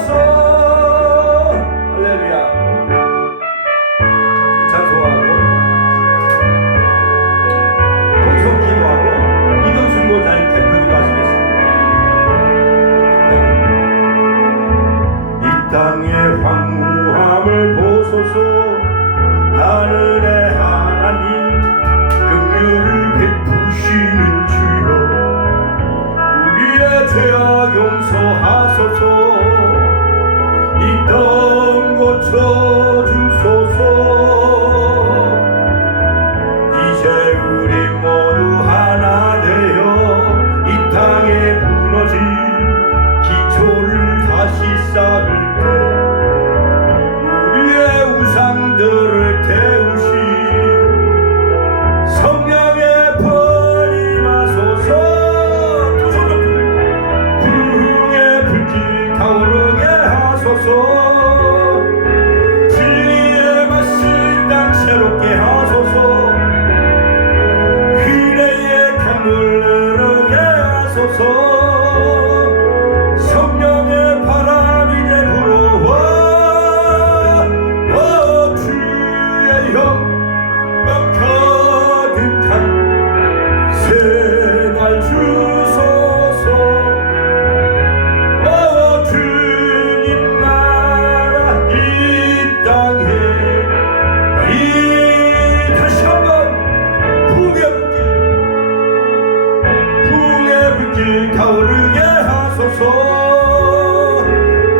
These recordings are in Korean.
보소서. 할렐루야. 찬송하고 통성 기도하고 이명순 목사님 대표 기도하시겠습니다. 이 땅의 황무함을 보소서. 하늘의 하나님 긍휼을 베푸시는 주여, 우리의 죄악 용서하소서. 이 땅 고쳐주소서. 이제 우리 모두 하나 되어 이 땅에 무너진 기초를 다시 쌓을 때 우리의 우상들을 태우시 성령의 불이 임하소서. 두 손을 들고 불의 불길 타오르게 하소서. 진리의 맛을 땅 새롭게 하소서. 희래의 강물 흐르게 하소서. 성령의 바람 이제 불어와 주의 영광 가득한 새날 주소서. 주님 나라 이 땅에 다시 한번 풍의 불길 타오르게 하소서.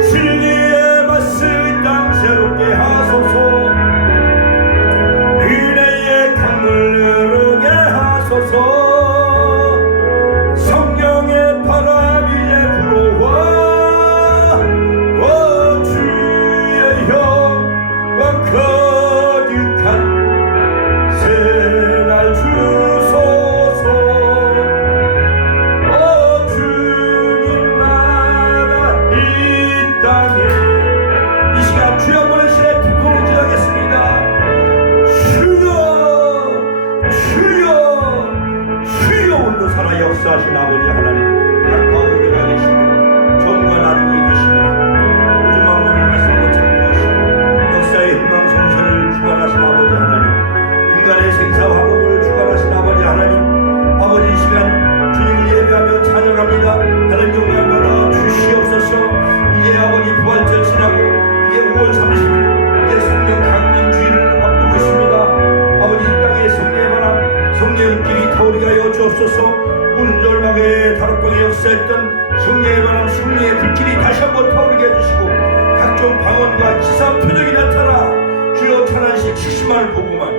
진리의 맛을 땅 새롭게 하소서. 은혜의 강물 흐르게 하소서. 성령의 바람 이제 불어와 주의 영광 가득한 새날 주소서. 주님 나라 이 땅에 이 시간 주여 한번 시에 부끄러운 지하겠습니다. 주여 오늘도 살아 역사하신 아버지 하나님, 알파 오메가 계시며 전과 나중에 계시며 우주 만물을 말씀으로 창조하시고 역사의 흥망 성쇠를 주관하신 아버지 하나님, 인간의 생사 화복을 주관하신 아버지 하나님, 아버지 이 시간 주님을 예배하며 찬양합니다. 하나님 영광 받아 주시옵소서. 이제 아버지 부활절 지나고 이제 5월 30일 이제 성령 강림 주일을 앞두고 있습니다. 아버지 이 땅에 성령의 바람 성령의 길이 타오르게 하여 주옵소서. 운절막에 다락방에 역사했던 성령의 바람 성령의 불길이 다시 한번 타오르게 해주시고 각종 방언과 기사 표적이 나타나 주여 천안식 70만을 복음하며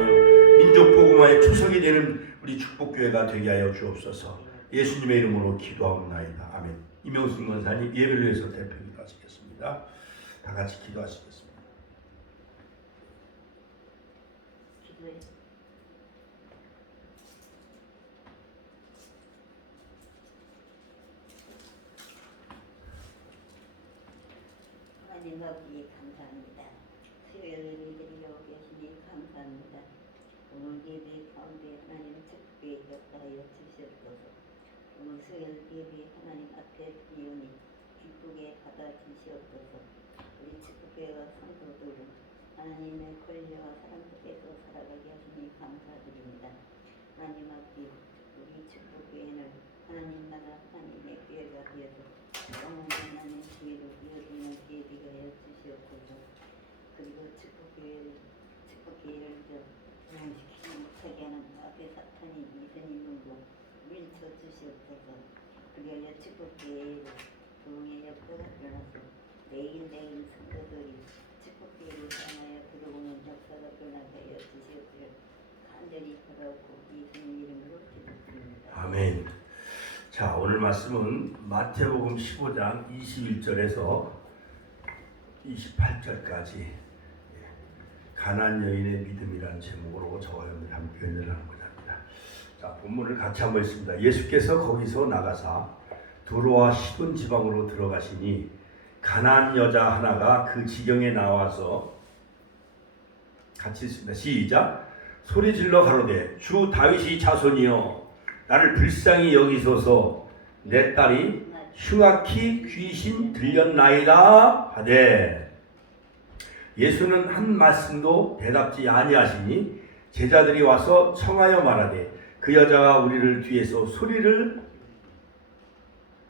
민족 복음화의 초석이 되는 우리 축복교회가 되게 하여 주옵소서. 예수님의 이름으로 기도하옵나이다. 아멘. 이명순 권사님 예배를 위해서 대표 기도하시겠습니다. 다 같이 기도하시겠습니다. 기도해. 하나님 아버지 감사합니다. 수요일 예배드리러 계시니 감사합니다. 오늘 예배 가운데 하나님 특별히 역사하여 주시옵소서. 오늘 수요일 예배 하나님 앞에 드리오니 기쁘게 받아주시옵소서. 우리 축복교회와 성도들은 하나님의 권리와 사랑 속에서 살아가게 하시니 감사드립니다. 하나님 아버지 우리 축복교회는 하나님 나라 하나님의 교회가 되어서 영원히 하나님 주의로 이어지는 예배가 하여 주시옵소서. 그리고 축복교회를 운영시키지 못하게 하는 앞에 사탄이 이선임으로 밀쳐 주시옵소서. 그리하여 축복교회로 부흥의 역사가 일어나서 매일매일 성도들이 축복교회를 향하여 들어오는 역사가 일어나게 하여 주시옵소서. 간절히 바라고 예수님 이름으로 기도드립니다. 아멘. 자, 오늘 말씀은 마태복음 15장 21절에서 28절까지 가나안 여인의 믿음이라는 제목으로 저와 여러분이 함께 연결하는 것입니다. 자, 본문을 같이 한번 읽습니다. 예수께서 거기서 나가사 두로와 시돈 지방으로 들어가시니 가나안 여자 하나가 그 지경에 나와서 같이 읽습니다. 시작. 소리질러 가로되 주 다윗이 자손이여 나를 불쌍히 여기소서. 내 딸이 흉악히 귀신 들렸나이다 하되 예수는 한 말씀도 대답지 아니하시니 제자들이 와서 청하여 말하되 그 여자가 우리를 뒤에서 소리를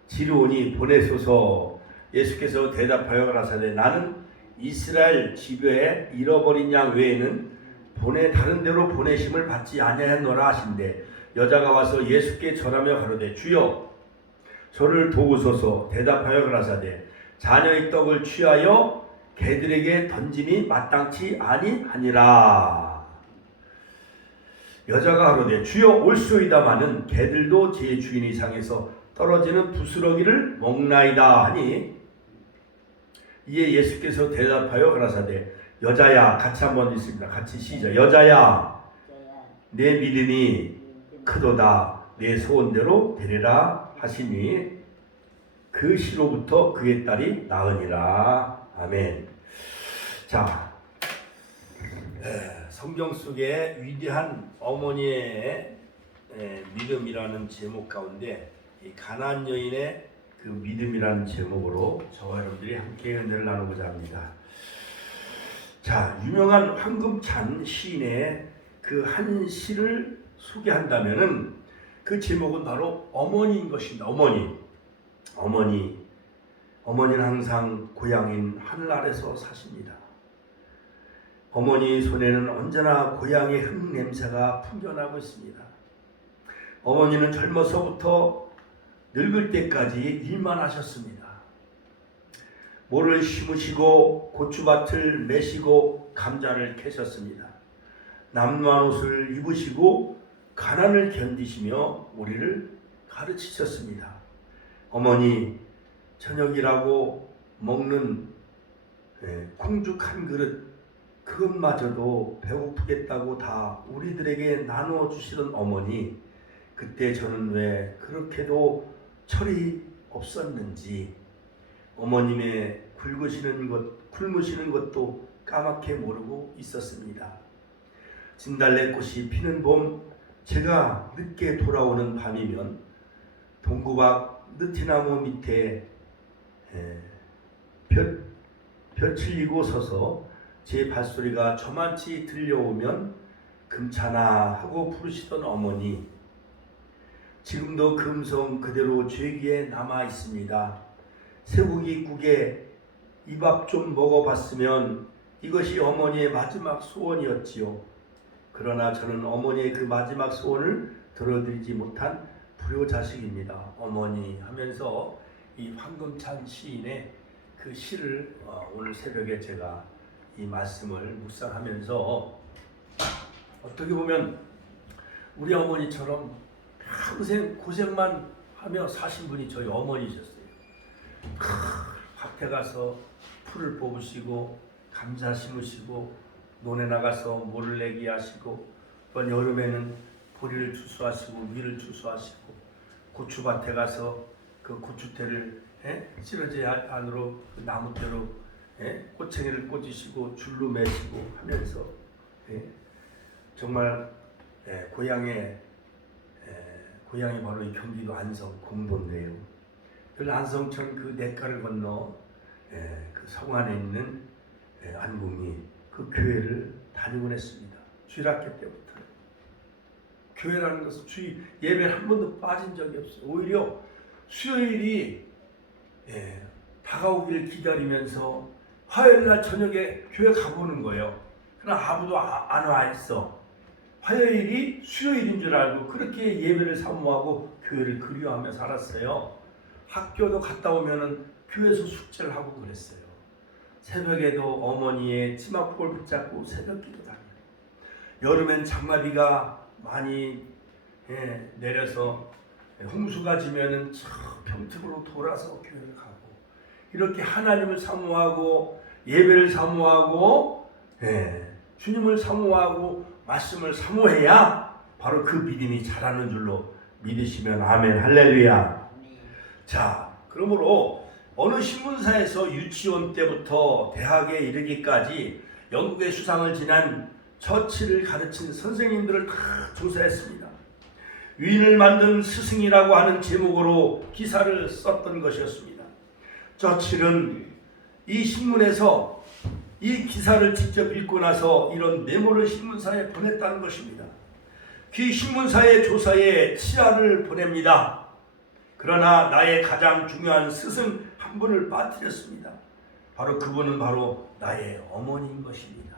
지르오니 보내소서. 예수께서 대답하여 가라사대 나는 이스라엘 지교에 잃어버린 양 외에는 다른 데로 보내심을 받지 아니하였노라 하신대 여자가 와서 예수께 절하며 가로되 주여 저를 도우소서. 대답하여 가라사대 자녀의 떡을 취하여 개들에게 던짐이 마땅치 아니하니라. 여자가 가로되 주여 올소이다마는 개들도 제 주인이 상에서 떨어지는 부스러기를 먹나이다 하니 이에 예수께서 대답하여 가라사대 여자야, 같이 한번 있습니다. 같이 시작. 여자야 내 믿음이 크도다 내 소원대로 되리라 하시니 그 시로부터 그의 딸이 나으니라. 아멘. 자, 성경 속에 위대한 어머니의 믿음이라는 제목 가운데 이 가나안 여인의 그 믿음이라는 제목으로 저와 여러분들이 함께 은혜를 나누고자 합니다. 자, 유명한 황금찬 시인의 그 한 시를 소개한다면은 그 제목은 바로 어머니인 것입니다. 어머니는 항상 고향인 하늘 아래서 사십니다. 어머니 손에는 언제나 고향의 흙 냄새가 풍겨나고 있습니다. 어머니는 젊어서부터 늙을 때까지 일만 하셨습니다. 모를 심으시고 고추밭을 메시고 감자를 캐셨습니다. 남루한 옷을 입으시고 가난을 견디시며 우리를 가르치셨습니다. 어머니 저녁이라고 먹는 콩죽 한 그릇 그것마저도 배고프겠다고 다 우리들에게 나눠주시던 어머니, 그때 저는 왜 그렇게도 철이 없었는지 어머님의 굶으시는 것도 까맣게 모르고 있었습니다. 진달래꽃이 피는 봄, 제가 늦게 돌아오는 밤이면 동구박 느티나무 밑에 벼칠리고 서서 제 발소리가 저만치 들려오면 금차나 하고 부르시던 어머니, 지금도 그 음성 그대로 제 귀에 남아 있습니다. 쇠고기 국에 이 밥 좀 먹어봤으면 이것이 어머니의 마지막 소원이었지요. 그러나 저는 어머니의 그 마지막 소원을 들어드리지 못한 불효자식입니다. 어머니 하면서 이 황금찬 시인의 그 시를 오늘 새벽에 제가 이 말씀을 묵상하면서 어떻게 보면 우리 어머니처럼 평생 고생만 하며 사신 분이 저희 어머니셨어요. 밭에 가서 풀을 뽑으시고 감자 심으시고 논에 나가서 모를 내기 하시고 또 여름에는 보리를 추수하시고 밀을 추수하시고 고추밭에 가서 그 고추대를 찌러지 안으로 그 나무대로 꼬챙이를 꽂으시고 줄로 매시고 하면서 정말 고향이 바로 이 경기도 안성 공도인데요. 그 안성천 그 냇가를 건너 그 성안에 있는 안궁이 그 교회를 다니곤 했습니다. 주일학교 때부터. 교회라는 것은 주일 예배를 한 번도 빠진 적이 없어요. 오히려 수요일이 다가오기를 기다리면서 화요일 날 저녁에 교회 가보는 거예요. 그러나 아무도 안 와 있어. 화요일이 수요일인 줄 알고 그렇게 예배를 사모하고 교회를 그리워하며 살았어요. 학교도 갔다 오면은 교회에서 숙제를 하고 그랬어요. 새벽에도 어머니의 치마폭을 붙잡고 새벽기도 다녀요. 여름엔 장마비가 많이 내려서 홍수가 지면은 저 병틀으로 돌아서 교회를 가고 이렇게 하나님을 사모하고 예배를 사모하고 주님을 사모하고 말씀을 사모해야 바로 그 믿음이 자라는 줄로 믿으시면 아멘 할렐루야. 자, 그러므로 어느 신문사에서 유치원 때부터 대학에 이르기까지 영국의 수상을 지난 처치를 가르친 선생님들을 다 조사했습니다. 위인을 만든 스승이라고 하는 제목으로 기사를 썼던 것이었습니다. 처칠은 이 신문에서 이 기사를 직접 읽고 나서 이런 메모를 신문사에 보냈다는 것입니다. 그 신문사의 조사에 치아를 보냅니다. 그러나 나의 가장 중요한 스승 한 분을 빠뜨렸습니다. 바로 그분은 바로 나의 어머니인 것입니다.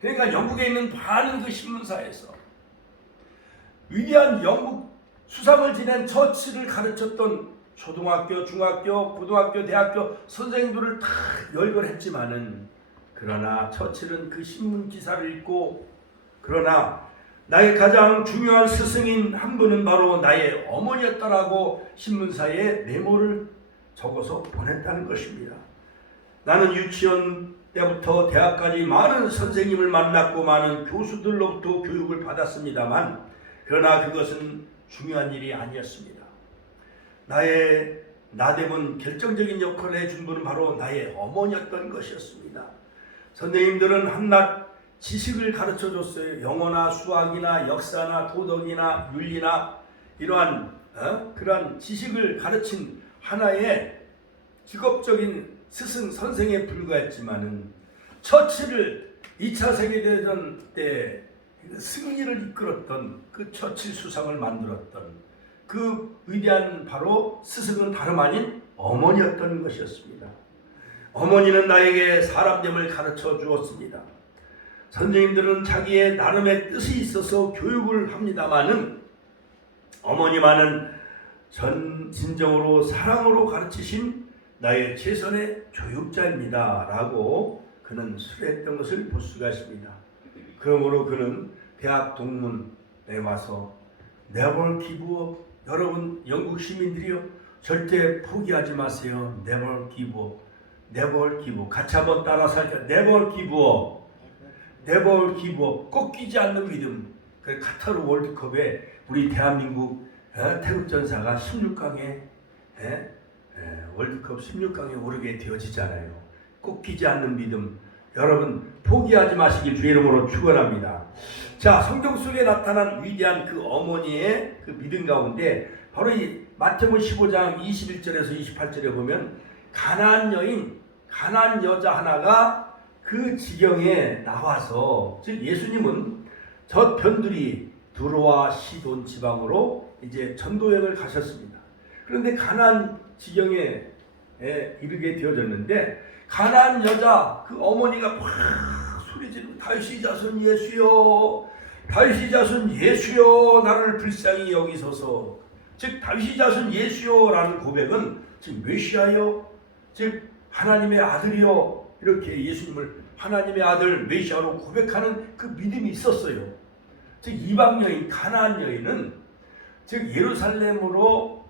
그러니까 영국에 있는 많은 그 신문사에서 위대한 영국 수상을 지낸 처칠을 가르쳤던 초등학교, 중학교, 고등학교, 대학교 선생님들을 다 열거했지만은 그러나 처칠은 그 신문 기사를 읽고 그러나 나의 가장 중요한 스승인 한 분은 바로 나의 어머니였다라고 신문사에 메모를 적어서 보냈다는 것입니다. 나는 유치원 때부터 대학까지 많은 선생님을 만났고 많은 교수들로부터 교육을 받았습니다만 그러나 그것은 중요한 일이 아니었습니다. 나의 나대문 결정적인 역할을 해준 분은 바로 나의 어머니였던 것이었습니다. 선생님들은 한낱 지식을 가르쳐줬어요. 영어나 수학이나 역사나 도덕이나 윤리나 이러한 그러한 지식을 가르친 하나의 직업적인 스승 선생에 불과했지만은 처칠을 2차 세계대전 때 승리를 이끌었던 그 처칠 수상을 만들었던 그 위대한 바로 스승은 다름 아닌 어머니였던 것이었습니다. 어머니는 나에게 사람됨을 가르쳐 주었습니다. 선생님들은 자기의 나름의 뜻이 있어서 교육을 합니다마는 어머니만은 진정으로 사랑으로 가르치신 나의 최선의 교육자입니다 라고 그는 수료했던 것을 볼 수가 있습니다. 그러므로 그는 대학 동문에 와서 Never give up. 여러분 영국 시민들이요 절대 포기하지 마세요. Never give up. Never give up. 같이 한번 따라서 할게요. Never give up. Never give up. 꺾이지 않는 믿음. 그 카타르 월드컵에 우리 대한민국 태극전사가 16강에 월드컵 16강에 오르게 되어지잖아요. 꺾이지 않는 믿음. 여러분 포기하지 마시길 주의 이름으로 축원합니다. 자, 성경 속에 나타난 위대한 그 어머니의 그 믿음 가운데 바로 이 마태복음 15장 21절에서 28절에 보면 가나안 여인, 가나안 여자 하나가 그 지경에 나와서 즉 예수님은 저 변두리 두로와 시돈 지방으로 이제 전도여행을 가셨습니다. 그런데 가나안 지경에 이르게 되어졌는데 가나안 여자 그 어머니가 막 소리지르고 다윗의 자손 예수여, 다윗의 자손 예수여, 나를 불쌍히 여기소서. 즉 다윗의 자손 예수여라는 고백은 즉 메시아여, 즉 하나님의 아들이여, 이렇게 예수님을 하나님의 아들 메시아로 고백하는 그 믿음이 있었어요. 즉 이방 여인 가나안 여인은 즉 예루살렘으로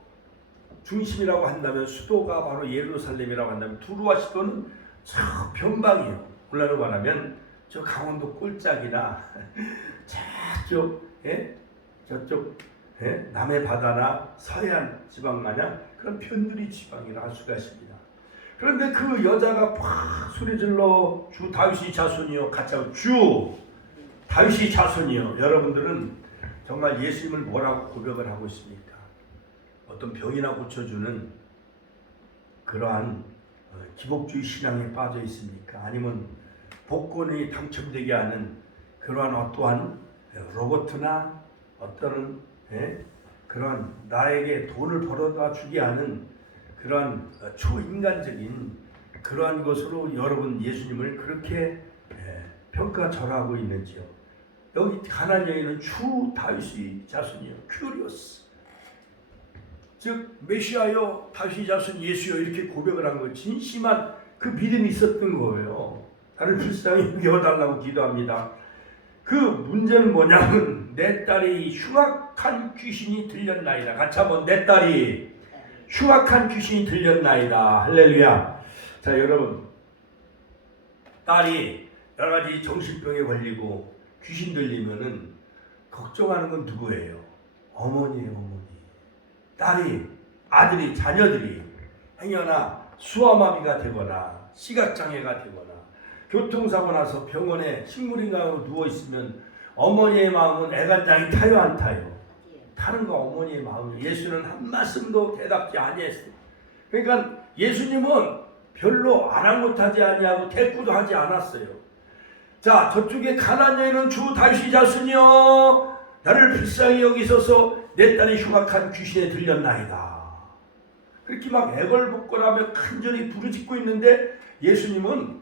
중심이라고 한다면 수도가 바로 예루살렘이라고 한다면 두루와 시도는 저 변방이에요. 곤란을 말하면 저 강원도 꼴짝이나 저쪽 남해 바다나 서해안 지방 마냥 그런 변두리 지방이라 할 수가 있습니다. 그런데 그 여자가 막 소리질러 주 다윗의 자손이요, 같이 하고 주 다윗의 자손이요. 여러분들은 정말 예수님을 뭐라고 고백을 하고 있습니까? 어떤 병이나 고쳐주는 그러한 기복주의 신앙에 빠져 있습니까? 아니면 복권이 당첨되게 하는 그러한 어떠한 로봇이나 어떤 그러한 나에게 돈을 벌어다 주게 하는 그러한 초인간적인 그러한 것으로 여러분 예수님을 그렇게 평가절하고 있는지요? 여기 가나안 여인은 주 다윗의 자손이요, 큐리오스, 즉 메시아여, 다윗의 자손 예수여, 이렇게 고백을 한 거예요. 진심한 그 믿음이 있었던 거예요. 나를 불쌍히 여겨달라고 기도합니다. 그 문제는 뭐냐면 내 딸이 흉악한 귀신이 들렸나이다. 같이 한번 내 딸이 흉악한 귀신이 들렸나이다. 할렐루야. 자, 여러분, 딸이 여러 가지 정신병에 걸리고 귀신 들리면은 걱정하는 건 누구예요? 어머니예요, 어머니. 딸이, 아들이, 자녀들이 행여나 수화마비가 되거나 시각장애가 되거나 교통사고 나서 병원에 식물인간으로 누워있으면 어머니의 마음은 애간장이 타요, 안 타요? 타는 거 어머니의 마음이에요. 예수는 한 말씀도 대답지 아니했어요. 그러니까 예수님은 별로 아랑곳하지 아니하고 대꾸도 하지 않았어요. 자, 저쪽에 가난 여인은 주 다윗의 자손이여 나를 불쌍히 여기소서 내 딸이 흉악한 귀신에 들렸나이다. 그렇게 막 애걸복걸하며 간절히 부르짖고 있는데 예수님은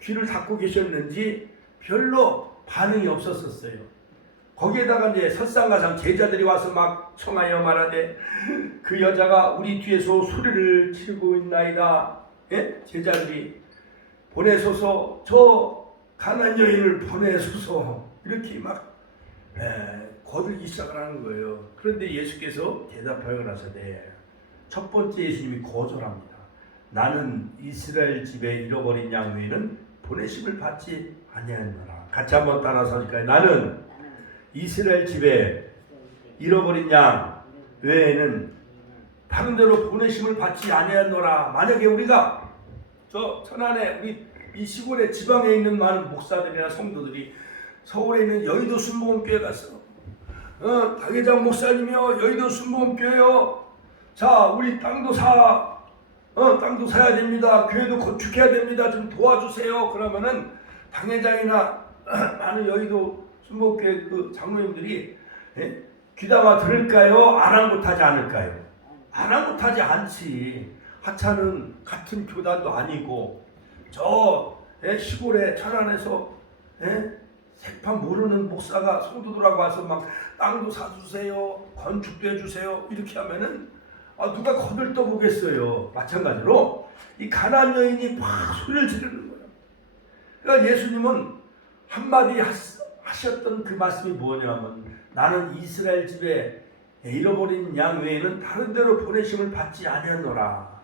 귀를 닫고 계셨는지 별로 반응이 없었어요. 거기에다가 이제 설상가상 제자들이 와서 막 청하여 말하되 그 여자가 우리 뒤에서 소리를 치르고 있나이다. 예? 제자들이 보내소서, 저 가난 여인을 보내소서, 이렇게 막 거들기 시작을 하는 거예요. 그런데 예수께서 대답하여 가라사대 첫 번째 예수님이 거절합니다. 나는 이스라엘 집에 잃어버린 양 외에는 보내심을 받지 아니하노라. 같이 한번 따라서 하니까요. 나는 이스라엘 집에 잃어버린 양 외에는 다른 데로 보내심을 받지 아니하노라. 만약에 우리가 저 천안에 우리 이 시골의 지방에 있는 많은 목사들이나 성도들이 서울에 있는 여의도 순복음교회 가서 당회장 목사님이요 여의도 순복음교회요, 자 우리 땅도 사야 됩니다. 교회도 건축해야 됩니다. 좀 도와주세요. 그러면은 당회장이나 많은 여의도 순복음교회 그 장로님들이 귀담아 들을까요? 아랑곳하지 않을까요? 아랑곳하지 않지. 하찮은 같은 교단도 아니고 저 시골에 천안에서 색판 모르는 목사가 성도들하고 와서 막 땅도 사주세요, 건축도 해주세요 이렇게 하면은 누가 거들떠보겠어요. 마찬가지로 이 가난 여인이 막 소리를 지르는 거예요. 그러니까 예수님은 한마디 하셨던 그 말씀이 뭐냐면 나는 이스라엘 집에 잃어버린 양 외에는 다른 데로 보내심을 받지 아니하노라.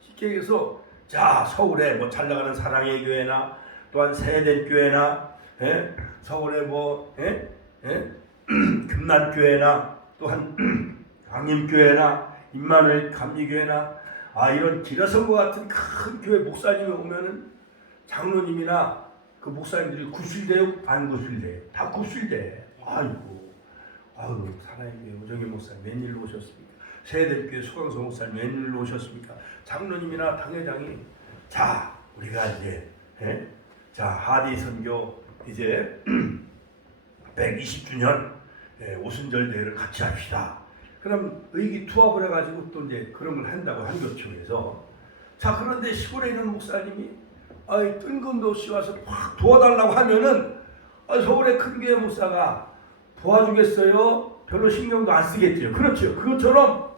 쉽게 얘기해서 자 서울에 뭐 잘나가는 사랑의 교회나 또한 세된 교회나 서울에 뭐 금난교회나 또한 강림교회나 임마누엘 감리교회나 이런 기라성과 같은 큰 교회 목사님이 오면은 장로님이나 그 목사님들이 굽실대요? 안 굽실대? 다 굽실대. 아이고 사랑의 교회 오정희 목사님 웬일로 오셨습니까? 세대교회 소강성 목사님 웬일로 오셨습니까? 장로님이나 당회장이 자 우리가 이제 자 하디 선교 이제 120주년 오순절 대회를 같이 합시다. 그럼 의기투합을 해가지고 또 이제 그런 걸 한다고 한교총에서. 자 그런데 시골에 있는 목사님이 뜬금없이 와서 확 도와달라고 하면은 서울의 큰 교회 목사가 도와주겠어요? 별로 신경도 안 쓰겠죠. 그렇죠. 그것처럼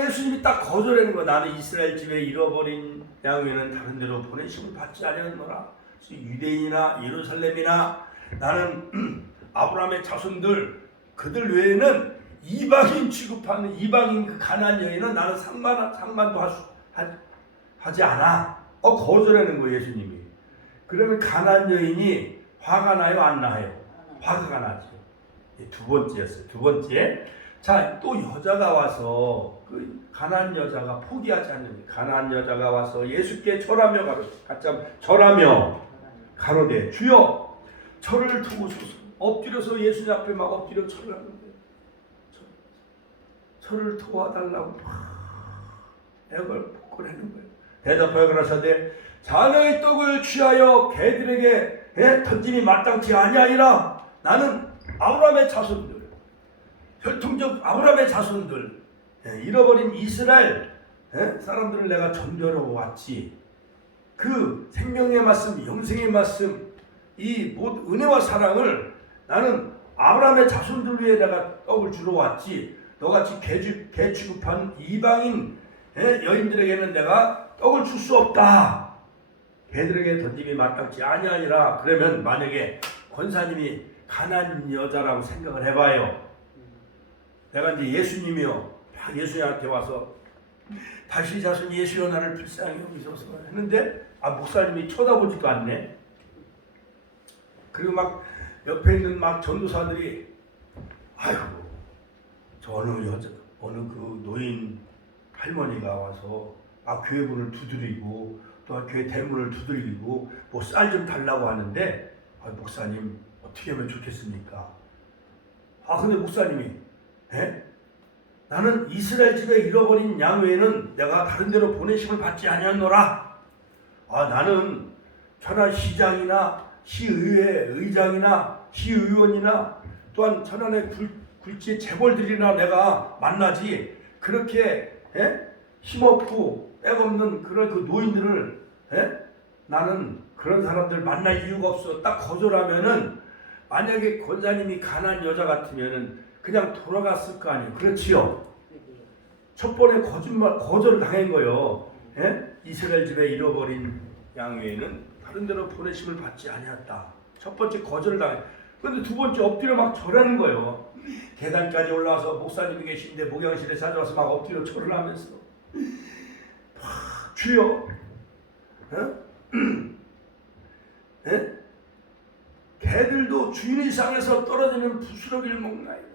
예수님이 딱 거절하는 거야. 나는 이스라엘 집에 잃어버린 양 외에는 다른 데로 보내심을 받지 아니하노라. 유대인이나 예루살렘이나 나는 아브라함의 자손들 그들 외에는 이방인 취급하는 이방인 그 가난 여인은 나는 상관도 하지 않아. 거절하는 거예요 예수님이. 그러면 가난 여인이 화가 나요 안 나요? 화가 나죠. 두 번째였어요. 두 번째. 자, 또 여자가 와서 그 가난 여자가 포기하지 않는 가난 여자가 와서 예수께 절하며 가로되 주여 저를 도우소서. 엎드려서 예수님 앞에 막 엎드려 절을 하는데 저를 도와달라고 막 애걸복걸하는 거예요. 대답하여 가라사대 자녀의 떡을 취하여 개들에게 던짐이 마땅치 아니하니라. 나는 아브라함의 자손들, 혈통적 아브라함의 자손들, 잃어버린 이스라엘 사람들을 내가 전도하러 왔지. 그 생명의 말씀, 영생의 말씀, 이 은혜와 사랑을 나는 아브라함의 자손들 위해 내가 떡을 주러 왔지. 너같이 개 취급한 이방인 여인들에게는 내가 떡을 줄 수 없다. 개들에게 던짐이 마땅치 아니하니라. 그러면 만약에 권사님이 가난 여자라고 생각을 해봐요. 내가 이제 예수님이요, 예수님한테 와서 다시 자손 예수여 나를 불쌍히 여기소서 했는데 목사님이 쳐다보지도 않네. 그리고 막 옆에 있는 막 전도사들이 아이고 저 어느 그 노인 할머니가 와서 교회 문을 두드리고 또 교회 대문을 두드리고 뭐 쌀 좀 달라고 하는데 목사님 어떻게 하면 좋겠습니까? 근데 목사님이 나는 이스라엘 집에 잃어버린 양 외에는 내가 다른 데로 보내심을 받지 아니하노라. 나는 천안 시장이나 시의회 의장이나 시의원이나 또한 천안의 굴지 재벌들이나 내가 만나지 그렇게 힘없고 백없는 그런 그 노인들을 나는 그런 사람들 만날 이유가 없어. 딱 거절하면은 만약에 권사님이 가난한 여자 같으면은 그냥 돌아갔을 거 아니에요. 그렇지요. 첫 번에 거절을 당한 거예요. 이스라엘 집에 잃어버린 양 외에는 다른 데로 보내심을 받지 아니었다. 첫 번째 거절을 당해. 그런데 두 번째 엎드려 막 절하는 거예요. 계단까지 올라와서 목사님이 계신데 목양실에 찾아와서 막 엎드려 절을 하면서 주여, 개들도 주인의 상에서 떨어지는 부스러기를 먹나이다.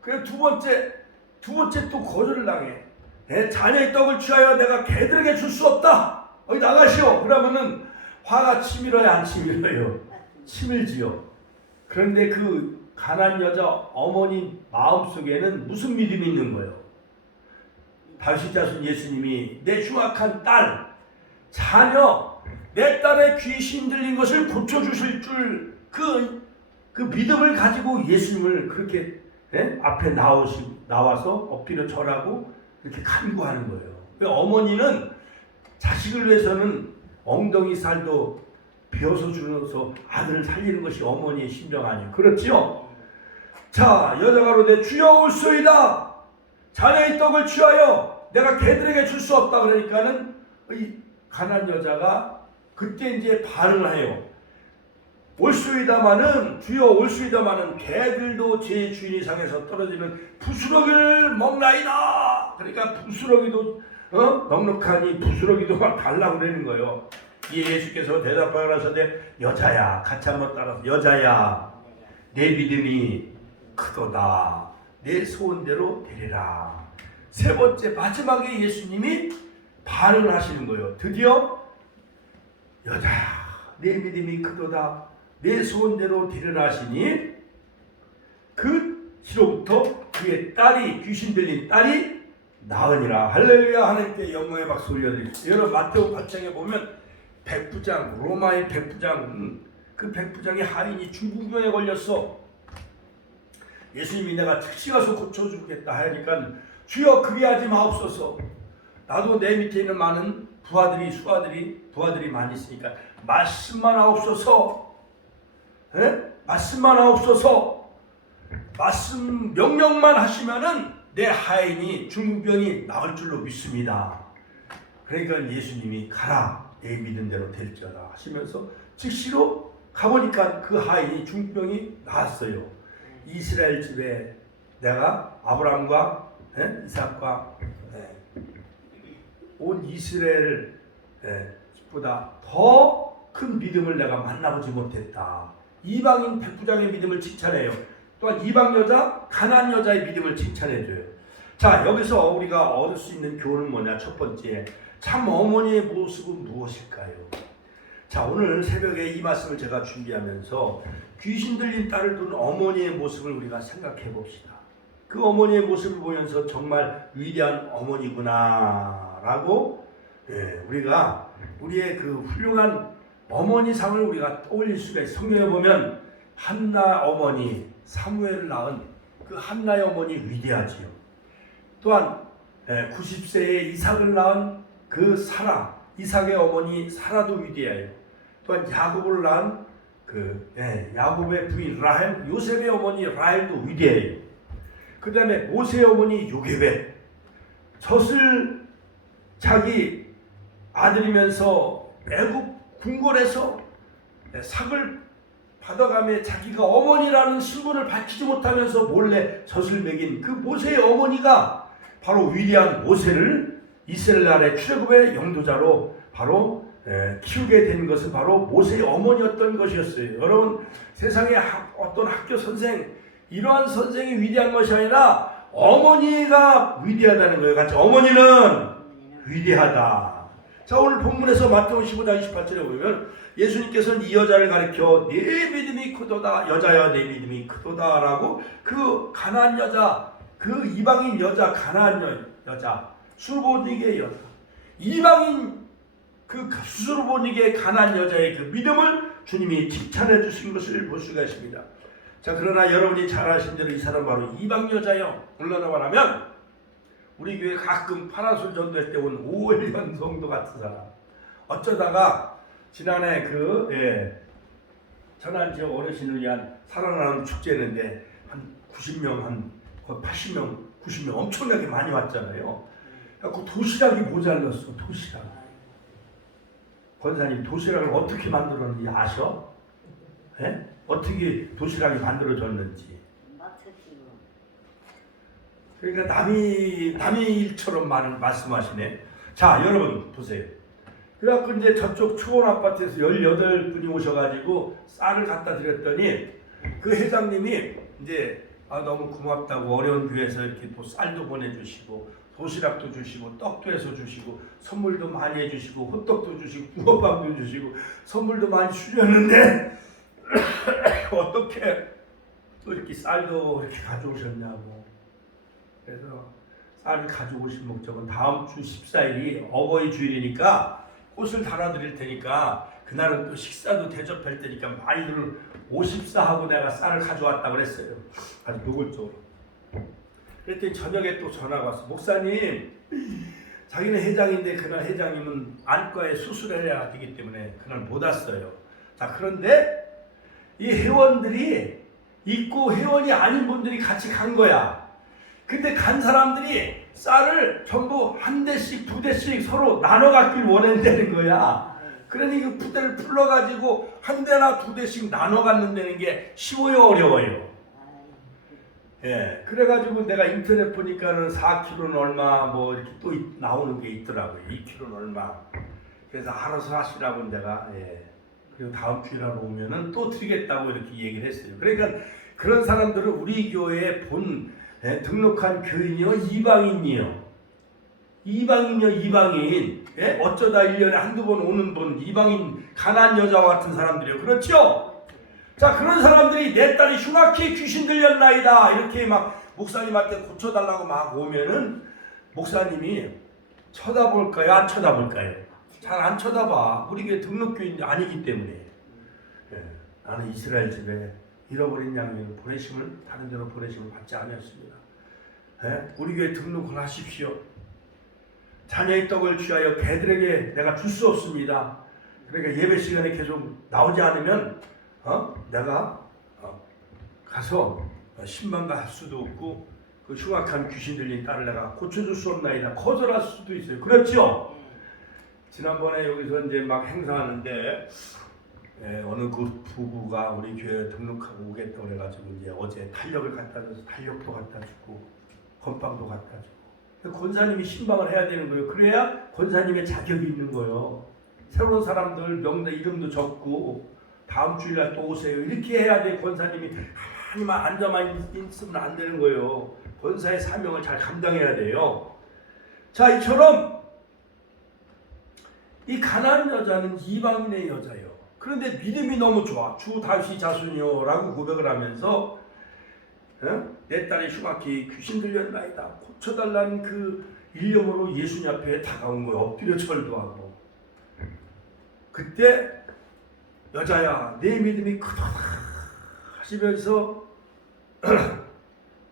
그래서 두 번째 또 거절을 당해. 자녀의 떡을 취하여 내가 개들에게 줄 수 없다. 어디 나가시오. 그러면은 화가 치밀어요, 안 치밀어요? 치밀지요. 그런데 그 가난한 여자 어머니 마음속에는 무슨 믿음이 있는 거예요? 다윗 자손 예수님이 내 흉악한 딸, 자녀, 내 딸의 귀신 들린 것을 고쳐주실 줄 그 믿음을 가지고 예수님을 그렇게 앞에 나와서 엎드려 절하고 이렇게 간구하는 거예요. 어머니는 자식을 위해서는 엉덩이 살도 베어서 주면서 아들을 살리는 것이 어머니의 심정 아니에요. 그렇지요? 자, 여자가 이르되 주여 올소이다. 자녀의 떡을 취하여 내가 개들에게 줄 수 없다. 그러니까는 이 가난한 여자가 그때 이제 반응을 해요. 올소이다마는 주여 올소이다마는 개들도 제 주인의 상에서 떨어지는 부스러기를 먹나이다. 그러니까 부스러기도 넉넉하니 부스러기도 막 달라고 그러는 거예요. 예수께서 대답하여 가라사대 여자야, 같이 한번 따라서 여자야, 내 믿음이 크도다. 내 소원대로 되리라. 세 번째 마지막에 예수님이 반응을 하시는 거예요. 드디어 여자야, 내 믿음이 크도다. 내 소원대로 되리라 하시니 그 시로부터 그의 딸이 귀신 들린 딸이 나으니라. 할렐루야. 하나님께 영광의 박수 올려드립니다. 여러분 마태오 8장에 보면 백부장, 로마의 백부장, 그 백부장의 하인이 중풍병에 걸렸어. 예수님이 내가 즉시 가서 고쳐주겠다 하니까 주여 그리하지 마옵소서. 나도 내 밑에 있는 많은 부하들이 많이 있으니까 말씀만 하옵소서. 말씀만 하옵소서. 말씀 명령만 하시면은 내 하인이 중풍병이 나을 줄로 믿습니다. 그러니까 예수님이 가라, 내 믿은 대로 될지어다 하시면서 즉시로 가보니까 그 하인이 중풍병이 나았어요. 이스라엘 집에 내가 아브라함과 이삭과 온 이스라엘 보다 더 큰 믿음을 내가 만나보지 못했다. 이방인 백부장의 믿음을 칭찬해요. 또한 이방 여자, 가난한 여자의 믿음을 칭찬해줘요. 자, 여기서 우리가 얻을 수 있는 교훈은 뭐냐? 첫 번째, 참 어머니의 모습은 무엇일까요? 자, 오늘 새벽에 이 말씀을 제가 준비하면서 귀신 들린 딸을 둔 어머니의 모습을 우리가 생각해 봅시다. 그 어머니의 모습을 보면서 정말 위대한 어머니구나 라고 우리가 우리의 그 훌륭한 어머니상을 우리가 떠올릴 수가 있어요. 성경에 보면 한나 어머니, 사무엘을 낳은 그 한나의 어머니 위대하지요. 또한 90세에 이삭을 낳은 그 사라, 이삭의 어머니 사라도 위대해요. 또한 야곱을 낳은 그 야곱의 부인 라헬, 요셉의 어머니 라헬도 위대해요. 그 다음에 모세의 어머니 요게벳, 젖을 자기 아들이면서 애굽 궁궐에서 삭을 받아가며 자기가 어머니라는 신분을 밝히지 못하면서 몰래 젖을 먹인 그 모세의 어머니가 바로 위대한 모세를 이스라엘 나라의 출애굽의 영도자로 바로 키우게 된 것은 바로 모세의 어머니였던 것이었어요. 여러분, 세상의 어떤 학교 선생, 이러한 선생이 위대한 것이 아니라 어머니가 위대하다는 거예요. 같이 어머니는 위대하다. 자, 오늘 본문에서 마태복음 15장 28절에 보면 예수님께서는 이 여자를 가리켜 네 믿음이 크도다, 여자야 네 믿음이 크도다 라고 그 가난한 여자, 그 이방인 여자, 가난한 여자, 수르보니게의 여자, 이방인 그 수르보니게의 가난한 여자의 그 믿음을 주님이 칭찬해 주신 것을 볼 수가 있습니다. 자, 그러나 여러분이 잘 아신 대로 이 사람 바로 이방 여자요. 얼마나 말하면 우리 교회 가끔 파라솔 전도할 때 온 오일현 성도 같은 사람. 어쩌다가 지난해 전안 지역 어르신을 위한 살아나는 축제였는데 한 90명, 한 거의 80명, 90명 엄청나게 많이 왔잖아요. 그 도시락이 모자랐어. 도시락. 권사님, 도시락을 어떻게 만들었는지 아셔? 예? 어떻게 도시락이 만들어졌는지. 그러니까 남의 일처럼 말씀하시네. 자, 여러분 보세요. 그래갖고 이제 저쪽 초원 아파트에서 18분이 오셔가지고 쌀을 갖다 드렸더니 그 회장님이 이제 너무 고맙다고 어려운 교회에서 이렇게 또 쌀도 보내주시고 도시락도 주시고 떡도 해서 주시고 선물도 많이 해주시고 호떡도 주시고 붕어빵도 주시고 선물도 많이 주셨는데 어떻게 또 이렇게 쌀도 이렇게 가져오셨냐고. 그래서 쌀을 가져오신 목적은 다음 주 14일이 어버이 주일이니까 꽃을 달아드릴 테니까 그날은 또 식사도 대접할 테니까 많이들 오십사 하고 내가 쌀을 가져왔다 그랬어요. 아주 노골적으로. 그랬더니 저녁에 또 전화가 왔어. 목사님, 자기는 회장인데 그날 회장님은 안과에 수술을 해야 되기 때문에 그날 못 왔어요. 자, 그런데 이 회원들이 있고 회원이 아닌 분들이 같이 간 거야. 근데 간 사람들이 쌀을 전부 한 대씩 두 대씩 서로 나눠 갖길 원한다는 거야. 그러니 그 부대를 풀러가지고 한 대나 두 대씩 나눠 갖는다는 게 쉬워요, 어려워요? 예, 그래가지고 내가 인터넷 보니까는 4kg는 얼마 뭐 이렇게 또 나오는 게 있더라고요. 2kg는 얼마. 그래서 알아서 하시라고 내가 그리고 다음 주일에 오면은 또 드리겠다고 이렇게 얘기를 했어요. 그러니까 그런 사람들은 우리 교회에 등록한 교인이요, 이방인이요. 이방인. 어쩌다 1년에 한두 번 오는 분, 이방인, 가난한 여자와 같은 사람들이요. 그렇죠? 자, 그런 사람들이 내 딸이 흉악히 귀신 들렸나이다. 이렇게 막 목사님한테 고쳐달라고 막 오면은 목사님이 쳐다볼까요? 안 쳐다볼까요? 잘 안 쳐다봐. 우리 교회 등록교인이 아니기 때문에. 나는 이스라엘 집에 잃어버린 양을 다른 데로 보내심을 받지 않았습니다. 우리 교회 등록을 하십시오. 자녀의 떡을 취하여 개들에게 내가 줄 수 없습니다. 그러니까 예배 시간에 계속 나오지 않으면 내가 가서 신방가 할 수도 없고 그 흉악한 귀신 들린 딸을 내가 고쳐줄 수 없나이다. 거절할 수도 있어요. 그렇죠? 지난번에 여기서 이제 막 행사하는데 어느 그 부부가 우리 교회 등록하고 오겠다고 그래가지고 이제 어제 탄력을 갖다 줘서 탄력도 갖다 주고 건빵도 갖다 주고 권사님이 신방을 해야 되는 거예요. 그래야 권사님의 자격이 있는 거예요. 새로운 사람들 명단 이름도 적고 다음 주일날 또 오세요. 이렇게 해야 돼. 권사님이 가만히만 앉아만 있으면 안 되는 거예요. 권사의 사명을 잘 감당해야 돼요. 자, 이처럼 이 가난한 여자는 이방인의 여자예요. 그런데 믿음이 너무 좋아. 주 다윗의 자손이요 라고 고백을 하면서 내 딸이 흉악히 귀신 들렸나이다. 고쳐달라는 그 일념으로 예수님 앞에 다가온 거예요. 엎드려 절도하고. 그때 여자야 내 믿음이 크다 하시면서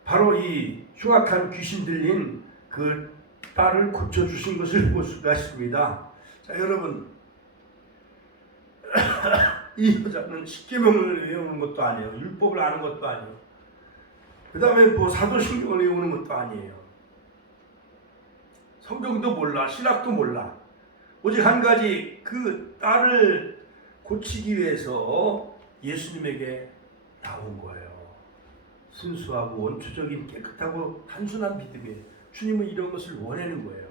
바로 이 흉악한 귀신 들린 그 딸을 고쳐주신 것을 볼 수가 있습니다. 자, 여러분 이 여자는 십계명을 외우는 것도 아니에요. 율법을 아는 것도 아니에요. 그 다음에 뭐 사도신경을 외우는 것도 아니에요. 성경도 몰라. 신학도 몰라. 오직 한 가지 그 딸을 고치기 위해서 예수님에게 나온 거예요. 순수하고 원초적인 깨끗하고 단순한 믿음이에요. 주님은 이런 것을 원하는 거예요.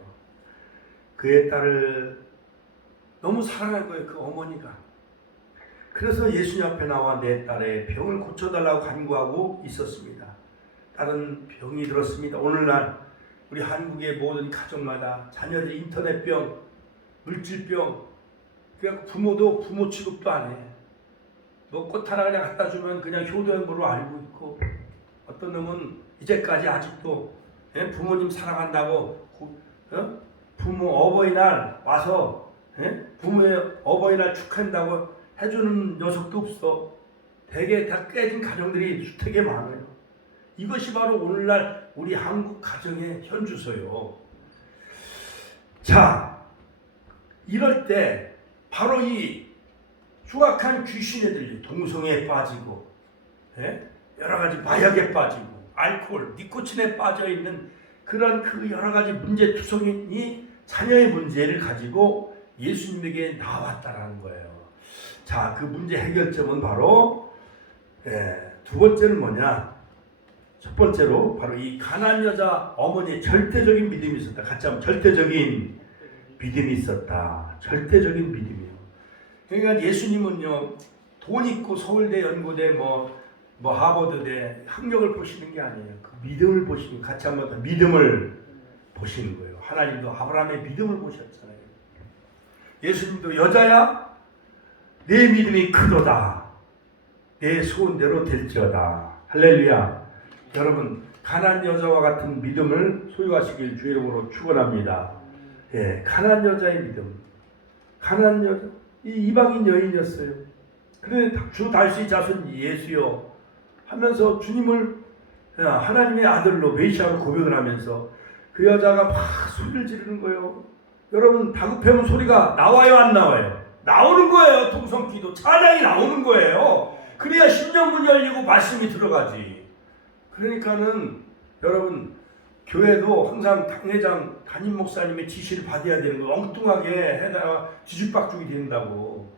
그의 딸을 너무 사랑한 거예요. 그 어머니가. 그래서 예수님 앞에 나와 내 딸의 병을 고쳐달라고 간구하고 있었습니다. 딸은 병이 들었습니다. 오늘날 우리 한국의 모든 가정마다 자녀들이 인터넷병, 물질병. 그냥 부모도 부모 취급도 안 해. 뭐 꽃 하나 그냥 갖다 주면 그냥 효도행보로 알고 있고, 어떤 놈은 이제까지 아직도 부모님 사랑한다고 부모 어버이날 와서 부모의 어버이날 축하한다고 해주는 녀석도 없어. 대개 다 깨진 가정들이 되게 많아요. 이것이 바로 오늘날 우리 한국 가정의 현주소요. 자, 이럴 때 바로 이 흉악한 귀신에 들려 동성애에 빠지고 여러 가지 마약에 빠지고 알코올, 니코틴에 빠져 있는 그런 그 여러 가지 문제투성이 자녀의 문제를 가지고 예수님에게 나왔다라는 거예요. 자, 그 문제 해결점은 바로 두 번째는 뭐냐? 첫 번째로 바로 이 가난한 여자 어머니의 절대적인 믿음이 있었다. 같이 하면 절대적인 믿음이 있었다. 절대적인 믿음이에요. 그러니까 예수님은요, 돈 있고 서울대, 연고대, 뭐 하버드대 학력을 보시는 게 아니에요. 그 믿음을 보시는, 같이 한번 더 믿음을 보시는 거예요. 하나님도 아브라함의 믿음을 보셨잖아요. 예수님도 여자야, 내 믿음이 크도다. 내 소원대로 될지어다. 할렐루야. 여러분, 가난한 여자와 같은 믿음을 소유하시길 주의 이름으로 축원합니다. 가난한 여자의 믿음. 가난한 여자, 이 이방인 여인이었어요. 그런데 주 다윗의 자손 예수여 하면서 주님을 하나님의 아들로 메시아로 고백을 하면서 그 여자가 막 소리를 지르는 거예요. 여러분, 다급해온 소리가 나와요, 안 나와요? 나오는 거예요. 통성기도 찬양이 나오는 거예요. 그래야 심령문이 열리고 말씀이 들어가지. 그러니까는 여러분, 교회도 항상 당회장, 담임 목사님의 지시를 받아야 되는 거. 엉뚱하게 해다가 뒤죽박죽이 된다고.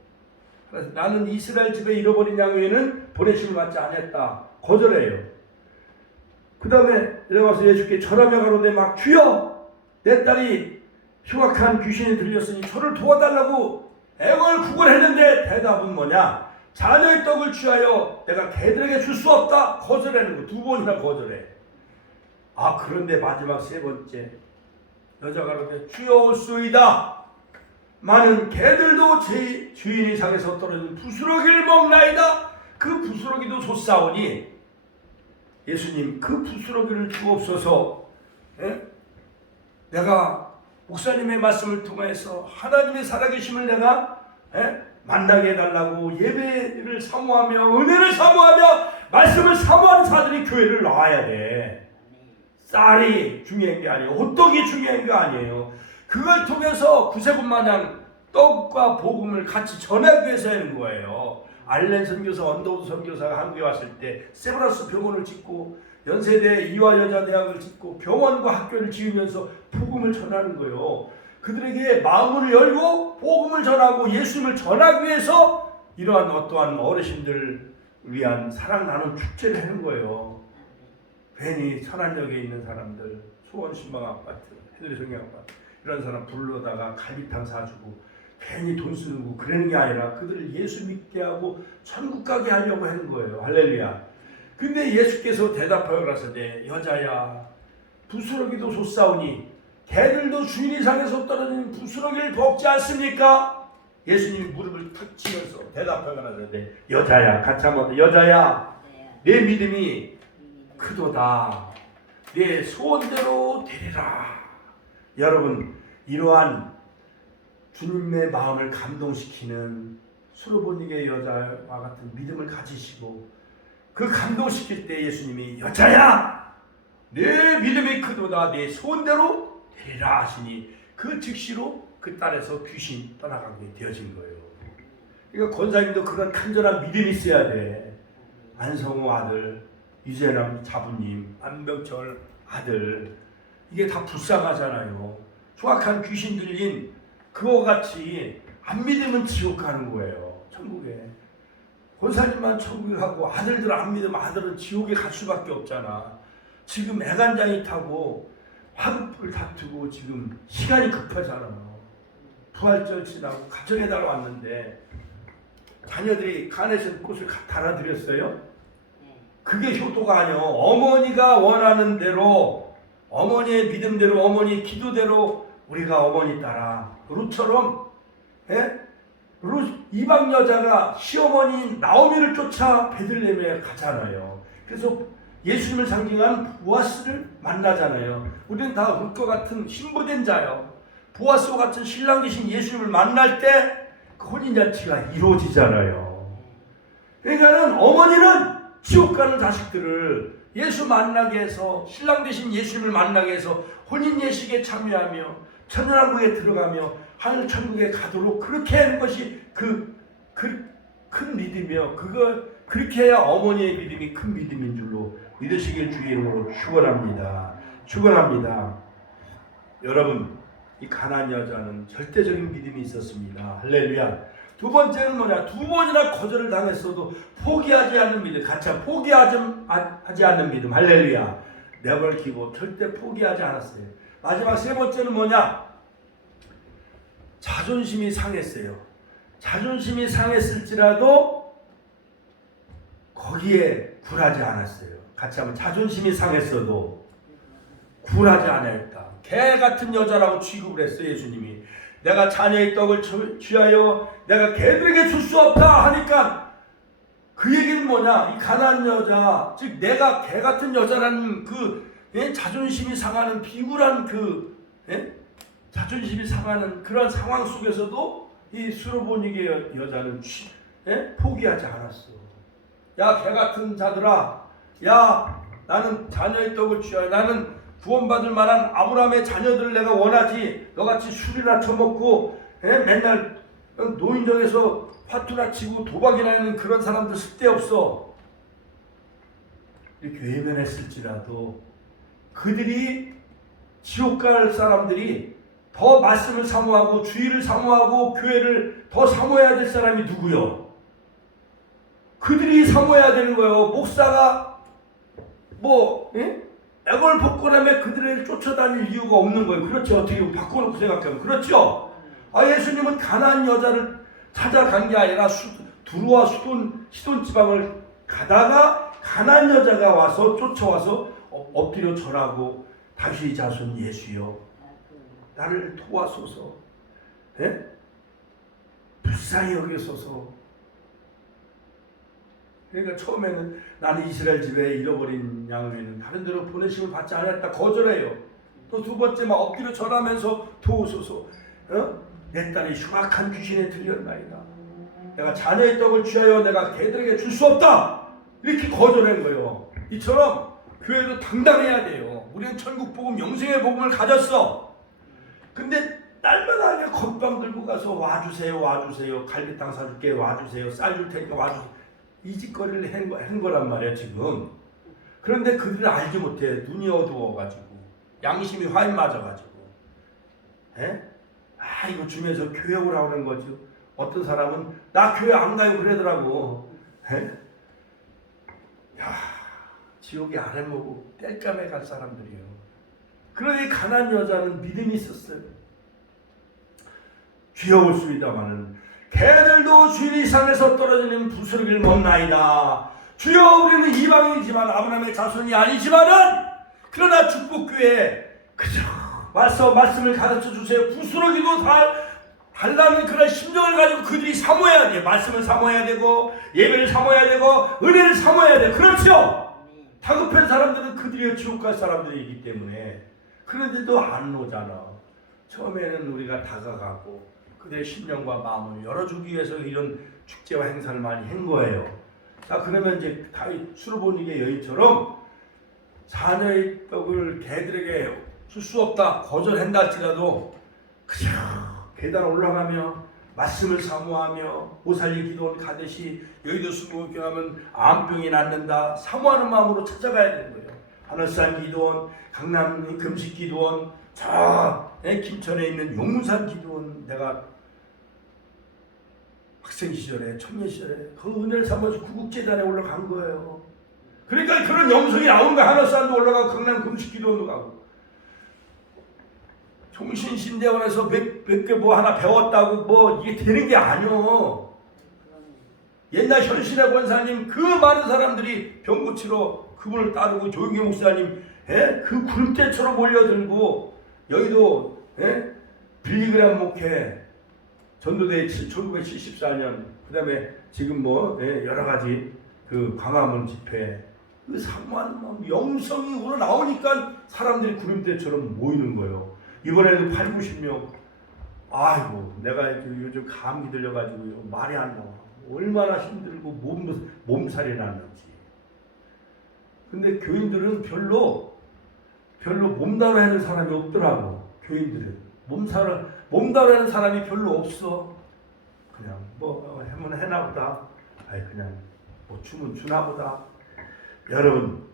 그래서 나는 이스라엘 집에 잃어버린 양 외에는 보내심을 받지 않았다. 거절해요. 그 다음에 내려가서 예수께 절하며 가로되 막 주여, 내 딸이 흉악한 귀신이 들렸으니 저를 도와달라고 애걸구걸했는데 대답은 뭐냐? 자녀의 떡을 취하여 내가 개들에게 줄 수 없다. 거절하는 거. 두 번이나 거절해. 그런데 마지막 세 번째, 여자가 그러되 주여 올소이다. 많은 개들도 제 주인이 상에서 떨어진 부스러기를 먹나이다. 그 부스러기도 솟사오니 예수님, 그 부스러기를 주옵소서. 내가 목사님의 말씀을 통해서 하나님의 살아계심을 내가 만나게 해달라고 예배를 사모하며 은혜를 사모하며 말씀을 사모하는 자들이 교회를 나와야 돼. 쌀이 중요한 게 아니에요. 호떡이 중요한 게 아니에요. 그걸 통해서 구세군 마냥 떡과 복음을 같이 전하기 위해서 하는 거예요. 알렌 선교사, 언더우드 선교사가 한국에 왔을 때 세브라스 병원을 짓고 연세대 이화여자대학을 짓고 병원과 학교를 지으면서 복음을 전하는 거예요. 그들에게 마음을 열고 복음을 전하고 예수님을 전하기 위해서 이러한 어떠한 어르신들을 위한 사랑 나눔 축제를 하는 거예요. 괜히 천안역에 있는 사람들, 수원신방 아파트, 해드리성경 아파트 이런 사람 불러다가 갈비탕 사주고 괜히 돈 쓰는 거 그러는 게 아니라 그들을 예수 믿게 하고 천국 가게 하려고 하는 거예요. 할렐루야. 근데 예수께서 대답하여 가라사대 여자야, 부스러기도 솟사오니 개들도 주인이 상에서 떨어지는 부스러기를 먹지 않습니까? 예수님이 무릎을 탁 치면서 대답하여 가라사대 여자야, 같이 한번 여자야, 내 믿음이 크도다. 내 소원대로 되리라. 여러분, 이러한 주님의 마음을 감동시키는 수르보니게 여자와 같은 믿음을 가지시고 그 감동시킬 때 예수님이 여자야, 내 믿음이 크도다. 내 소원대로 되리라 하시니 그 즉시로 그 딸에서 귀신 떠나가게 되어진 거예요. 그러니까 권사님도 그런 간절한 믿음이 있어야 돼. 안성호 아들, 유재남 자부님, 안병철 아들, 이게 다 불쌍하잖아요. 흉악한 귀신 들린 그거 같이 안 믿으면 지옥 가는 거예요. 천국에. 권사님만 천국에 가고 아들들 안 믿으면 아들은 지옥에 갈 수밖에 없잖아. 지금 애간장이 타고 화급을 다투고 지금 시간이 급하잖아. 부활절 지나고 가정에다가 왔는데 자녀들이 카네이션 꽃을 달아드렸어요. 그게 효도가 아니요. 어머니가 원하는 대로, 어머니의 믿음대로, 어머니의 기도대로 우리가 어머니 따라 룻처럼 이방 여자가 시어머니 나오미를 쫓아 베들레헴에 가잖아요. 그래서 예수님을 상징한 보아스를 만나잖아요. 우리는 다 룻과 같은 신부된 자요. 보아스와 같은 신랑 되신 예수님을 만날 때 그 혼인잔치가 이루어지잖아요. 그러니까는 어머니는 지옥 가는 자식들을 예수 만나게 해서 신랑 되신 예수님을 만나게 해서 혼인 예식에 참여하며 천연왕국에 들어가며 하늘 천국에 가도록 그렇게 하는 것이 그 큰 믿음이요. 그렇게 해야 어머니의 믿음이 큰 믿음인 줄로 믿으시길 주의 이름으로 축원합니다. 축원합니다. 여러분, 이 가나안 여자는 절대적인 믿음이 있었습니다. 할렐루야. 두 번째는 뭐냐? 두 번이나 거절을 당했어도 포기하지 않는 믿음. 같이 포기하지 않는 믿음. 할렐루야. 내버리고 절대 포기하지 않았어요. 마지막 세 번째는 뭐냐? 자존심이 상했어요. 자존심이 상했을지라도 거기에 굴하지 않았어요. 같이 한번 자존심이 상했어도 굴하지 않았다. 개 같은 여자라고 취급을 했어요. 예수님이. 내가 자녀의 떡을 취하여 내가 개들에게 줄 수 없다 하니까 그 얘기는 뭐냐? 이 가난한 여자, 즉 내가 개 같은 여자라는 자존심이 상하는 비굴한 자존심이 상하는 그런 상황 속에서도 이 수로보니게 여자는 포기하지 않았어. 야, 개 같은 자들아, 야, 나는 자녀의 떡을 취하여 나는 구원받을 만한 아브라함의 자녀들을 내가 원하지. 너같이 술이나 처먹고 맨날 노인정에서 화투나 치고 도박이나 하는 그런 사람들 쓸데없어. 이렇게 외면했을지라도 그들이 지옥 갈 사람들이 더 말씀을 사모하고 주의를 사모하고 교회를 더 사모해야 될 사람이 누구요? 그들이 사모해야 되는 거예요. 목사가 애걸 복권하며 그들을 쫓아다닐 이유가 없는 거예요. 그렇죠. 어떻게 바꿔놓고 생각하면 그렇죠. 예수님은 가나안 여자를 찾아간 게 아니라 두루와 시돈 지방을 가다가 가나안 여자가 와서 쫓아와서 엎드려 절하고 다윗의 자손 예수여 나를 도와소서. 불쌍히 여기소서. 그러니까 처음에는 나는 이스라엘 집에 잃어버린 양을 다른 데로 보내심을 받지 않았다 거절해요. 또 두 번째 막 엎드려 절하면서 도우소서. 내 딸이 흉악한 귀신에 들렸나이다. 내가 자녀의 떡을 취하여 내가 개들에게 줄 수 없다. 이렇게 거절한 거예요. 이처럼 교회도 당당해야 돼요. 우리는 천국 복음, 영생의 복음을 가졌어. 근데 날마다 그냥 건빵 들고 가서 와주세요. 갈비탕 사줄게 와주세요. 쌀 줄 테니까 와주세요. 이 짓거리를 한 거란 말이야 지금. 그런데 그들은 알지 못해. 눈이 어두워가지고 양심이 화인 맞아가지고 이거 주면서 교회 오라고 그런 거죠. 어떤 사람은 나 교회 안 가요 그러더라고. 지옥의 아랫목으로 땔감에 갈 사람들이에요. 그러니 가난한 여자는 믿음이 있었어요. 귀여웠습니다마는 개들도 주인의 상에서 떨어지는 부스러기를 먹나이다. 주여 우리는 이방인이지만 아브라함의 자손이 아니지만은 그러나 축복교회에 그저 와서 말씀을 가르쳐 주세요. 부스러기도 달라는 그런 심정을 가지고 그들이 사모해야 돼요. 말씀을 사모해야 되고 예배를 사모해야 되고 은혜를 사모해야 돼요. 그렇죠? 다급한 사람들은 그들이 지옥 갈 사람들이기 때문에. 그런데도 안 오잖아. 처음에는 우리가 다가가고 그들의 심령과 마음을 열어주기 위해서 이런 축제와 행사를 많이 한 거예요. 자, 그러면 이제 다윗 수르보니게 여인처럼 자녀의 떡을 개들에게 줄 수 없다 거절한다 할지라도 그저 계단 올라가며 말씀을 사모하며 보살리 기도원 가듯이 여의도 수목교하면 암병이 낫는다 사모하는 마음으로 찾아가야 되는 거예요. 하늘산 기도원, 강남 금식 기도원, 저 김천에 있는 용산 기도원. 내가 학생 시절에 청년 시절에 그 은혜를 삼아서 구국재단에 올라간 거예요. 그러니까 그런 영성이 나오는 거야. 하늘산도 올라가고 강남 금식 기도원도 가고. 종신신대원에서 몇 개 하나 배웠다고 이게 되는 게 아니오. 옛날 현신의 권사님 그 많은 사람들이 병 고치러 그분을 따르고 조용기 목사님 그 구름대처럼 몰려들고 여의도 빌리그람 목회 전도대 1974년 그다음에 지금 뭐 여러 가지 그 광화문 집회 그 사모한 영성이 우러나오니까 사람들이 구름대처럼 모이는 거예요. 이번에도 8, 90명. 아이고 내가 요즘 감기 들려가지고 말이 안 나와. 얼마나 힘들고 몸살이 났는지. 근데 교인들은 별로 몸다루 하는 사람이 없더라고. 교인들은 몸다루 하는 사람이 별로 없어. 그냥 뭐 하면 해나보다. 아이 그냥 뭐 주면 주나보다. 여러분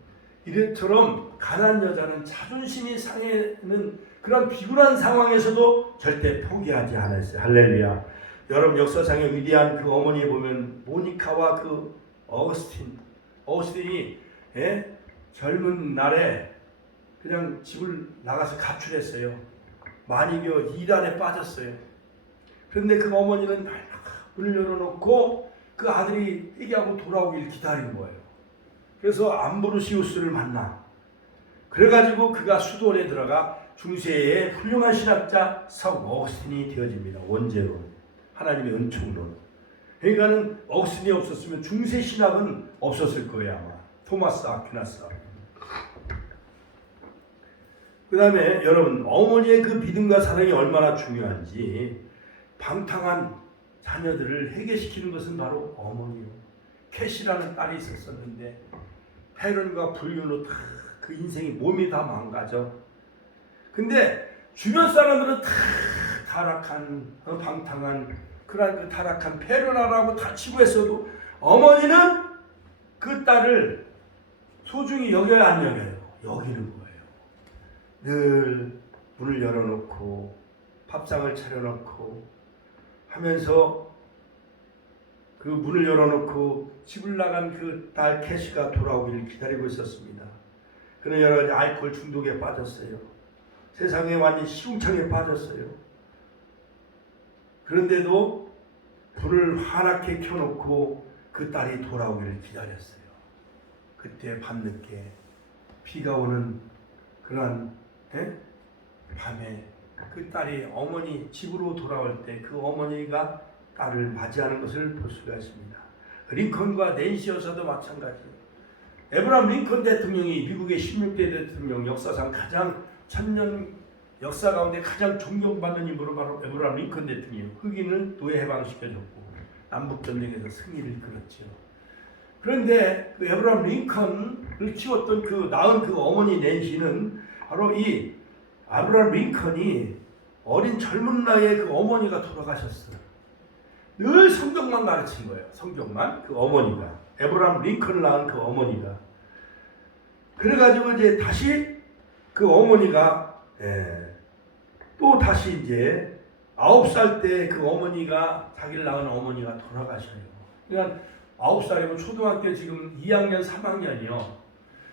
이래처럼 가난 여자는 자존심이 상해는 그런 비굴한 상황에서도 절대 포기하지 않았어요. 할렐루야. 여러분 역사상의 위대한 그 어머니 보면 모니카와 그 어거스틴이 젊은 날에 그냥 집을 나가서 가출했어요. 만이교 이단에 빠졌어요. 그런데 그 어머니는 문을 열어놓고 그 아들이 회개하고 돌아오길 기다린 거예요. 그래서 암브로시우스를 만나. 그래가지고 그가 수도원에 들어가 중세의 훌륭한 신학자 성 어거스틴이 되어집니다. 원죄로 하나님의 은총로. 그러니까는 어거스틴이 없었으면 중세 신학은 없었을 거예요 아마. 토마스 아퀴나스. 그 다음에 여러분 어머니의 그 믿음과 사랑이 얼마나 중요한지 방탕한 자녀들을 해결시키는 것은 바로 어머니요. 캐시라는 딸이 있었었는데 패런과 불륜으로 다 그 인생이 몸이 다 망가져. 근데 주변 사람들은 다 타락한 방탕한 그런 그 타락한 패런아라고 다 치고 했어도 어머니는 그 딸을 소중히 여겨야 안 여겨요? 여기는 거예요. 늘 문을 열어놓고 밥상을 차려놓고 하면서 그 문을 열어놓고 집을 나간 그 딸 캐시가 돌아오기를 기다리고 있었습니다. 그는 여러 가지 알코올 중독에 빠졌어요. 세상에 완전히 시궁창에 빠졌어요. 그런데도 불을 환하게 켜놓고 그 딸이 돌아오기를 기다렸어요. 그때 밤늦게 비가 오는 그러한 밤에 그 딸이 어머니 집으로 돌아올 때 그 어머니가 딸을 맞이하는 것을 볼 수가 있습니다. 링컨과 낸시 여사도 마찬가지예요. 에브라함 링컨 대통령이 미국의 16대 대통령 역사상 가장 천년 역사 가운데 가장 존경받는 인물로 바로 에브라함 링컨 대통령. 흑인을 노예 해방시켜줬고 남북전쟁에서 승리를 이끌었죠. 그런데 그 에브라함 링컨을 키웠던 그 낳은 그 어머니 낸시는 바로 이 에브라함 링컨이 어린 젊은 나이에 그 어머니가 돌아가셨어요. 늘 성경만 가르친 거예요. 성경만. 그 어머니가 에브라함 링컨을 낳은 그 어머니가 그래가지고 이제 다시 그 어머니가 또 다시 이제 9살 때 그 어머니가 자기를 낳은 어머니가 돌아가셔요. 그러니까 9살이면 초등학교 지금 2학년 3학년이요.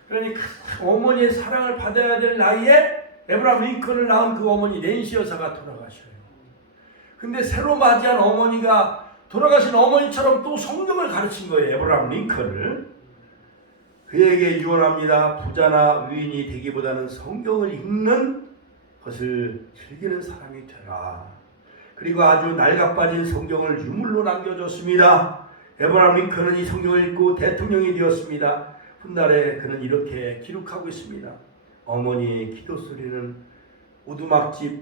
그러니 어머니의 사랑을 받아야 될 나이에 에브라함 링컨을 낳은 그 어머니 낸시 여사가 돌아가셔요. 근데 새로 맞이한 어머니가 돌아가신 어머니처럼 또 성경을 가르친 거예요. 에브라함 링컨을. 그에게 유언합니다. 부자나 의인이 되기보다는 성경을 읽는 것을 즐기는 사람이 되라. 그리고 아주 낡아빠진 성경을 유물로 남겨줬습니다. 에브라함 링컨은 이 성경을 읽고 대통령이 되었습니다. 훗날에 그는 이렇게 기록하고 있습니다. 어머니의 기도 소리는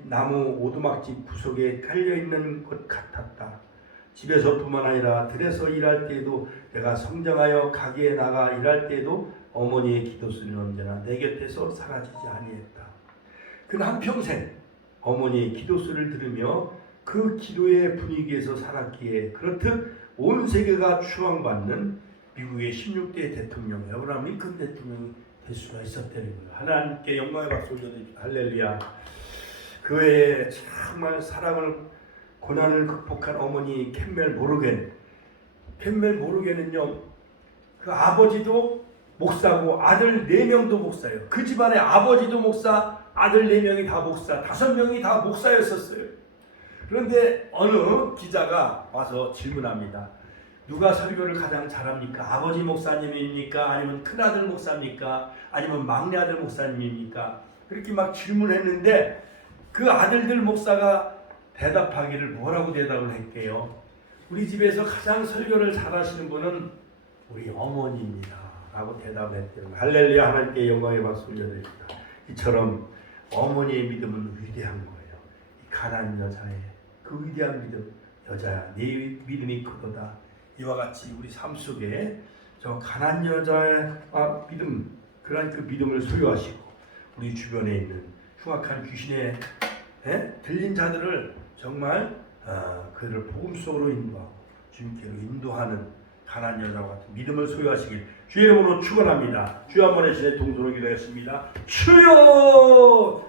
나무 오두막집 구석에 깔려있는 것 같았다. 집에서뿐만 아니라 들에서 일할 때에도 내가 성장하여 가게에 나가 일할 때에도 어머니의 기도 소리는 언제나 내 곁에서 사라지지 아니했다. 그는 한평생 어머니의 기도 소리를 들으며 그 기도의 분위기에서 살았기에 그렇듯 온 세계가 추앙받는 미국의 16대 대통령 에브라함 링컨 대통령이 될 수가 있었다는 거예요. 하나님께 영광의 박수 올려드립니다. 할렐루야. 그 외에 정말 사랑을 고난을 극복한 어머니 캠멜 모르겐은요 그 아버지도 목사고 아들 4명도 목사예요. 그 집안에 아버지도 목사, 아들 4명이 다 목사, 5명이 다 목사였었어요. 그런데 어느 기자가 와서 질문합니다. 누가 설교를 가장 잘합니까? 아버지 목사님입니까? 아니면 큰아들 목사입니까? 아니면 막내아들 목사님입니까? 그렇게 막 질문했는데 그 아들들 목사가 대답하기를 뭐라고 대답을 할게요? 우리 집에서 가장 설교를 잘하시는 분은 우리 어머니입니다 라고 대답을 했대요. 할렐루야. 하나님께 영광의 박수 올려드립니다. 이처럼 어머니의 믿음은 위대한 거예요. 이 가난한 여자의 그 위대한 믿음, 여자야 네 믿음이 크도다. 이와 같이 우리 삶 속에 저 가난한 여자의 믿음, 그러한 그 믿음을 소유하시고 우리 주변에 있는 흉악한 귀신에 들린 자들을 정말 그들을 복음 속으로 인도하고 주님께로 인도하는 가난한 여자와 같은 믿음을 소유하시길 주의 이름으로 축원합니다. 주여 한번 해주시네 동서로 기도했습니다. 주여